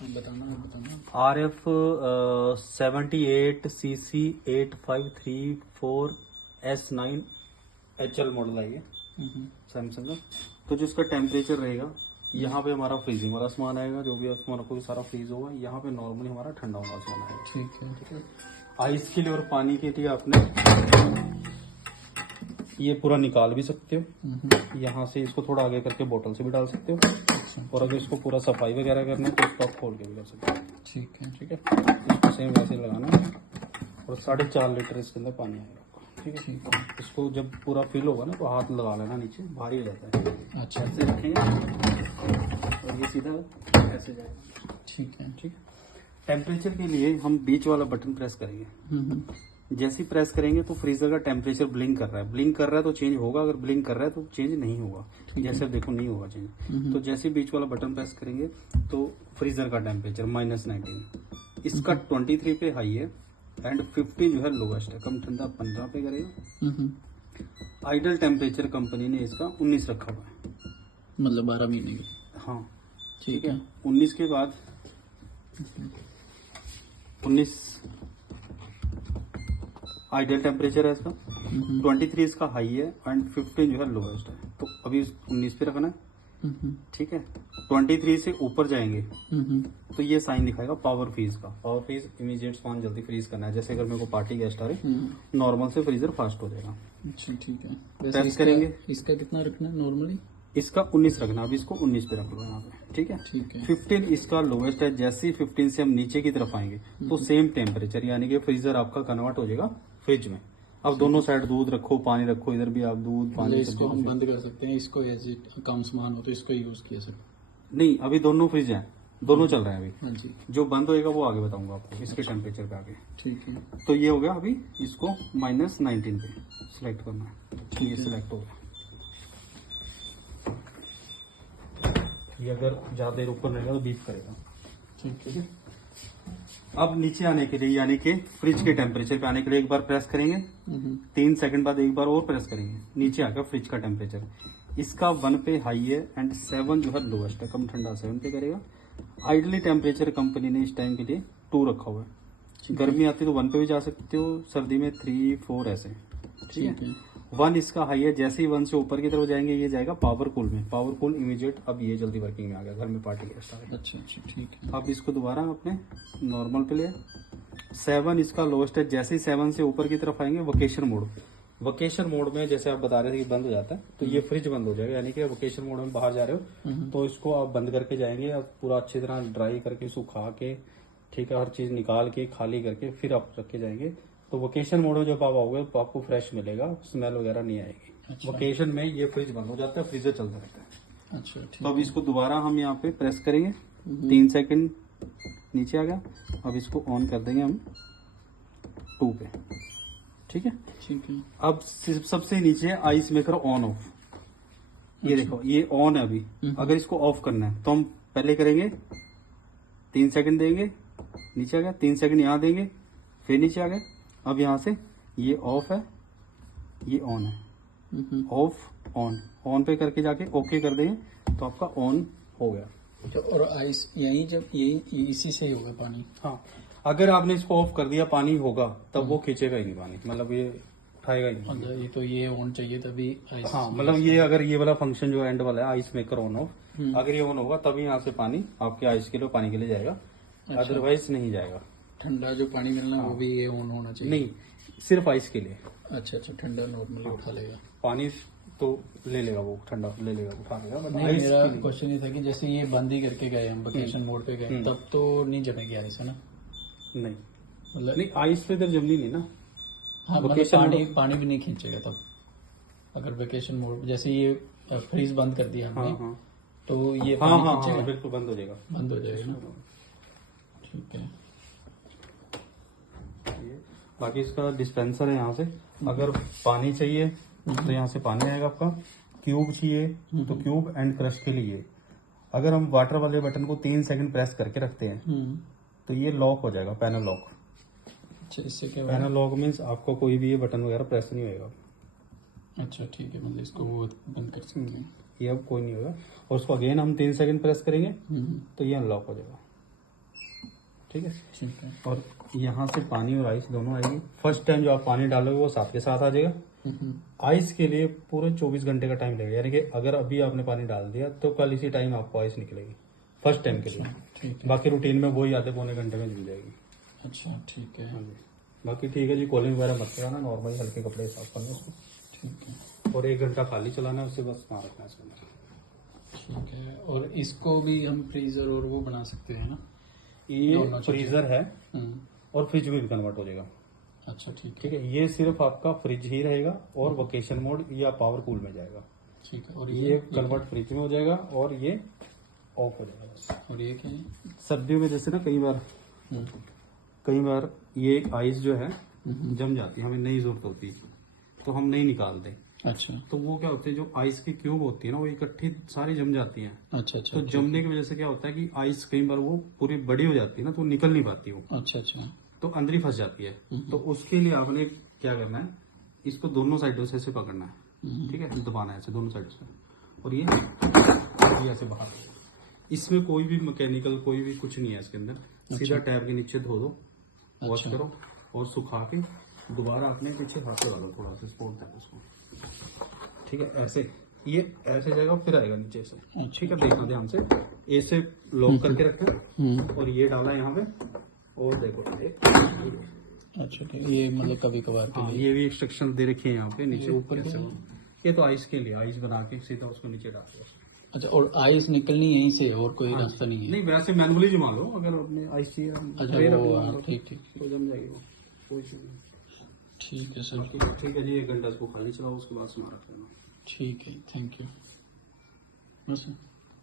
बताना। RF 78CC8534S9 HL model है ये सैमसंग का। तो जो इसका टेम्परेचर रहेगा, यहाँ पे हमारा फ्रीजिंग वाला सामान आएगा, जो भी सामान कोई सारा फ्रीज होगा। यहाँ पे नॉर्मली हमारा ठंडा वाला सामान आएगा। ठीक है। आइस के लिए और पानी के लिए आपने ये पूरा निकाल भी सकते हो। यहाँ से इसको थोड़ा आगे करके बोतल से भी डाल सकते हो। और अगर इसको पूरा सफाई वगैरह करना है तो इसको आप खोल के भी कर सकते हो। ठीक है। ठीक है, इसको सेम वैसे लगाना है और 4.5 लीटर इसके अंदर पानी आएगा आपका। ठीक है, इसको जब पूरा फिल होगा ना तो हाथ लगा लेना, नीचे भारी हो जाता है। अच्छा, ऐसे रखेंगे और ये सीधा ऐसे जाएगा। ठीक है। ठीक है, टेम्परेचर के लिए हम बीच वाला बटन प्रेस करेंगे। जैसे ही प्रेस करेंगे तो फ्रीजर का टेम्परेचर ब्लिंक कर रहा है। ब्लिंक कर रहा है तो चेंज होगा, अगर ब्लिंक कर रहा है तो चेंज नहीं होगा। जैसे देखो नहीं होगा चेंज। तो जैसे ही बीच वाला बटन प्रेस करेंगे तो फ्रीजर का टेम्परेचर -19, इसका 23 पे हाई है एंड 50 जो है लोवेस्ट है। कम ठंडा 15 पे करेगा। आइडल टेम्परेचर कंपनी ने इसका 19 रखा हुआ है, मतलब 12 महीने। हाँ ठीक है। 19 के बाद 19 आइडियल टेम्परेचर है इसका। 23 इसका हाई है एंड 15 जो है लोवेस्ट है। तो अभी 19 पे रखना है। ठीक है, 23 से ऊपर जाएंगे तो ये साइन दिखाएगा पावर फ्रीज का। पावर फ्रीज इमीडिएट सामान जल्दी फ्रीज करना है। जैसे अगर मेरे को पार्टी गेस्ट आ रहे, नॉर्मल से फ्रीजर फास्ट हो जाएगा। अच्छा, ठीक है। प्रेस करेंगे। इसका कितना रखना है नॉर्मली? इसका 19 रखना, अभी इसको 19 पे रख लो यहाँ पे। ठीक है, ठीक है। 15 इसका लोवेस्ट है। जैसे ही 15 से हम नीचे की तरफ आएंगे तो सेम टेम्परेचर, यानी कि फ्रीजर आपका कन्वर्ट हो जाएगा फ्रिज में। अब दोनों साइड दूध रखो, पानी रखो, इधर भी आप दूध पानी। इसको हम बंद कर सकते हैं, इसको एज इट कम सामान हो तो इसको यूज किया सकते। नहीं, अभी दोनों फ्रिज हैं, दोनों चल रहे हैं अभी। हाँ जी। जो बंद होएगा वो आगे बताऊंगा आपको, इसके टेम्परेचर पे आगे। ठीक है। तो ये हो गया। अभी इसको -19 पे सिलेक्ट करना है। ये सिलेक्ट हो गया। ये अगर ज्यादा देर ऊपर रहेगा तो बीप करेगा। ठीक है, अब नीचे आने के लिए, यानी कि फ्रिज के टेम्परेचर पे आने के लिए एक बार प्रेस करेंगे। 3 सेकंड बाद एक बार और प्रेस करेंगे, नीचे आ गया फ्रिज का टेम्परेचर। इसका 1 पे हाई है एंड 7 जो है लोवेस्ट है। कम ठंडा 7 पे करेगा। आइडली टेम्परेचर कंपनी ने इस टाइम के लिए 2 रखा हुआ है। गर्मी आती है तो 1 पे भी जा सकते हो, सर्दी में 3, 4 ऐसे। ठीक है, 1 इसका हाई है। जैसे ही 1 से ऊपर की तरफ जाएंगे ये जाएगा पावर कूल में। पावर कूल इमीडिएट, अब ये जल्दी वर्किंग में आ गया। घर में पार्टी गेस्ट आ गए। अच्छा, ठीक है। अब इसको दोबारा अपने नॉर्मल पे ले। 7 इसका लोएस्ट है। जैसे ही 7 से ऊपर की तरफ आएंगे वोकेशन मोड। वोकेशन मोड में जैसे आप बता रहे थे कि बंद हो जाता है, तो ये फ्रिज बंद हो जाएगा। यानी कि वोकेशन मोड में बाहर जा रहे हो तो इसको आप बंद करके जाएंगे। अब पूरा अच्छी तरह ड्राई करके सुखा के, ठीक है, हर चीज निकाल के खाली करके फिर आप रख के जाएंगे। तो वोकेशन मोड में जब आप आओगे तो आपको फ्रेश मिलेगा, स्मेल वगैरह नहीं आएगी। अच्छा। वोकेशन में ये फ्रिज बंद हो जाता है, फ्रीजर चलता रहता है। अच्छा, ठीक। तो अब इसको दोबारा हम यहाँ पे प्रेस करेंगे। 3 सेकंड नीचे आ गया। अब इसको ऑन कर देंगे हम 2 पे। ठीक है, ठीक है। अब सबसे नीचे आइस मेकर ऑन ऑफ। ये देखो ये ऑन है अभी। अगर इसको ऑफ करना है तो हम पहले करेंगे 3 सेकंड देंगे, नीचे आ गया। 3 सेकंड यहाँ देंगे, फिर नीचे आ गया। अब यहाँ से ये ऑफ है, ये ऑन है। ऑफ ऑन पे करके जाके ओके कर देंगे तो आपका ऑन हो गया। और आइस यही जब यही इसी से ही होगा पानी? हाँ, अगर आपने इसको ऑफ कर दिया पानी होगा तब वो खींचेगा ही नहीं पानी, मतलब ये उठाएगा ही नहीं। मतलब ये तो ये ऑन चाहिए तभी आइस। हाँ, मतलब ये अगर ये वाला फंक्शन जो एंड वाला है आइस मेकर ऑन ऑफ, अगर ये ऑन होगा तभी यहाँ से पानी आपके आइस के लिए पानी के लिए जाएगा। अदरवाइज नहीं जाएगा। ठंडा जो पानी मिलना वो भी ये ऑन होना चाहिए? नहीं, सिर्फ आइस के लिए। अच्छा, ठंडा नॉर्मली उठा लेगा पानी तो ले लेगा, वो ठंडा ले लेगा, उठा लेगा। नहीं, मेरा क्वेश्चन ये था कि जैसे ये बंद ही करके गए हम वेकेशन मोड पे गए तब तो नहीं जमेगी आइस, है ना? नहीं, मतलब नहीं आइस पे इधर जमनी नहीं ना। हाँ, मतलब पानी भी नहीं खींचेगा तब अगर वेकेशन मोड। जैसे ये फ्रीज बंद कर दिया हमने। हाँ, तो ये हाँ, पानी हाँ, खींचेगा? हाँ, बिल्कुल बंद हो जाएगा। बंद हो जाएगा ना। ठीक है। बाकी इसका डिस्पेंसर है यहाँ से। अगर पानी चाहिए तो यहाँ से पानी आएगा आपका। क्यूब चाहिए तो क्यूब एंड क्रश के लिए। अगर हम वाटर वाले बटन को 3 सेकंड प्रेस करके रखते हैं तो ये लॉक हो जाएगा, पैनल लॉक। अच्छा, इससे क्या पैनल लॉक मीन्स आपको कोई भी ये बटन वगैरह प्रेस नहीं होगा। अच्छा, ठीक है, मतलब इसको वो बंद कर सकते हैं। ये अब कोई नहीं होगा। और उसको अगेन हम 3 सेकंड प्रेस करेंगे तो ये अनलॉक हो जाएगा। ठीक है। ठीक है। और यहाँ से पानी और आइस दोनों आएगी। फर्स्ट टाइम जो आप पानी डालोगे वो साथ के साथ आ जाएगा। आइस के लिए पूरे 24 घंटे का टाइम लगेगा, यानी कि अगर अभी आपने पानी डाल दिया तो कल इसी टाइम आपको आइस निकलेगी फर्स्ट टाइम के लिए। ठीक है। बाकी रूटीन में वही आधे पौने घंटे में मिल जाएगी। अच्छा ठीक है। हाँ जी, बाकी ठीक है जी। कॉलिंग वगैरह मत कराना, नॉर्मल हल्के कपड़े साफ करना उसको। ठीक है। और 1 घंटा खाली चलाना है, उससे बस वहाँ रखना है इसके अंदर। ठीक है। और इसको भी हम फ्रीजर और वो बना सकते हैं ना? ये दोनों चीजें। फ्रीजर है हम्म। और फ्रिज में भी कन्वर्ट हो जाएगा। अच्छा ठीक है। ठीक है, ये सिर्फ आपका फ्रिज ही रहेगा और वोकेशन मोड या पावर कूल में जाएगा। ठीक है। और ये कन्वर्ट फ्रिज में हो जाएगा और ये ऑफ हो जाएगा बस। और ये क्या है? सर्दियों में जैसे ना कई बार ये आइस जो है जम जाती है, हमें नहीं जरूरत होती तो हम नहीं निकालते। अच्छा। तो वो क्या होते हैं, जो आइस की क्यूब होती है ना वो इकट्ठी सारी जम जाती हैं। अच्छा। तो जमने की वजह से क्या होता है कि आइस कई बार वो पूरी बड़ी हो जाती है ना, तो निकल नहीं पाती वो, अच्छा। अच्छा। तो अंदर ही फंस जाती है। तो उसके लिए आपने क्या करना है, इसको दोनों साइडों से ऐसे पकड़ना है। ठीक है, दबाना है ऐसे दोनों साइड से, और ये ऐसे बाहर। इसमें कोई भी मैकेनिकल कोई भी कुछ नहीं है इसके अंदर। सीधा टैब के नीचे धो दो, वॉश करो और सुखा के दोबारा अपने पीछे हाथ लगा लो, थोड़ा सा सपोर्ट देना उसको। ठीक है, ऐसे ये ऐसे जाएगा फिर आएगा नीचे से। ठीक है, देखो ध्यान से, ऐसे लॉक करके रखा और ये डाला यहाँ पे, और देखो अच्छा ठीक है। ये मतलब कभी कभार के लिए। ये भी इंस्ट्रक्शन दे रखे हैं यहाँ पे नीचे ऊपर कैसे ये तो आइस के लिए, आइस बना के सीधा उसको नीचे डाल दो। अच्छा। और आइस निकलनी यहीं से, और कोई रास्ता नहीं है? नहीं, वैसे मैनुअली जमा लो, अगर अपने आइस चाहिए अच्छा वो ठीक ठीक तो जम जाएगी वो, कोई इशू नहीं। ठीक है सर। ठीक है जी, 1 घंटा इसको खाली चलाओ, उसके बाद सुना रखना। ठीक है, थैंक यू। बस।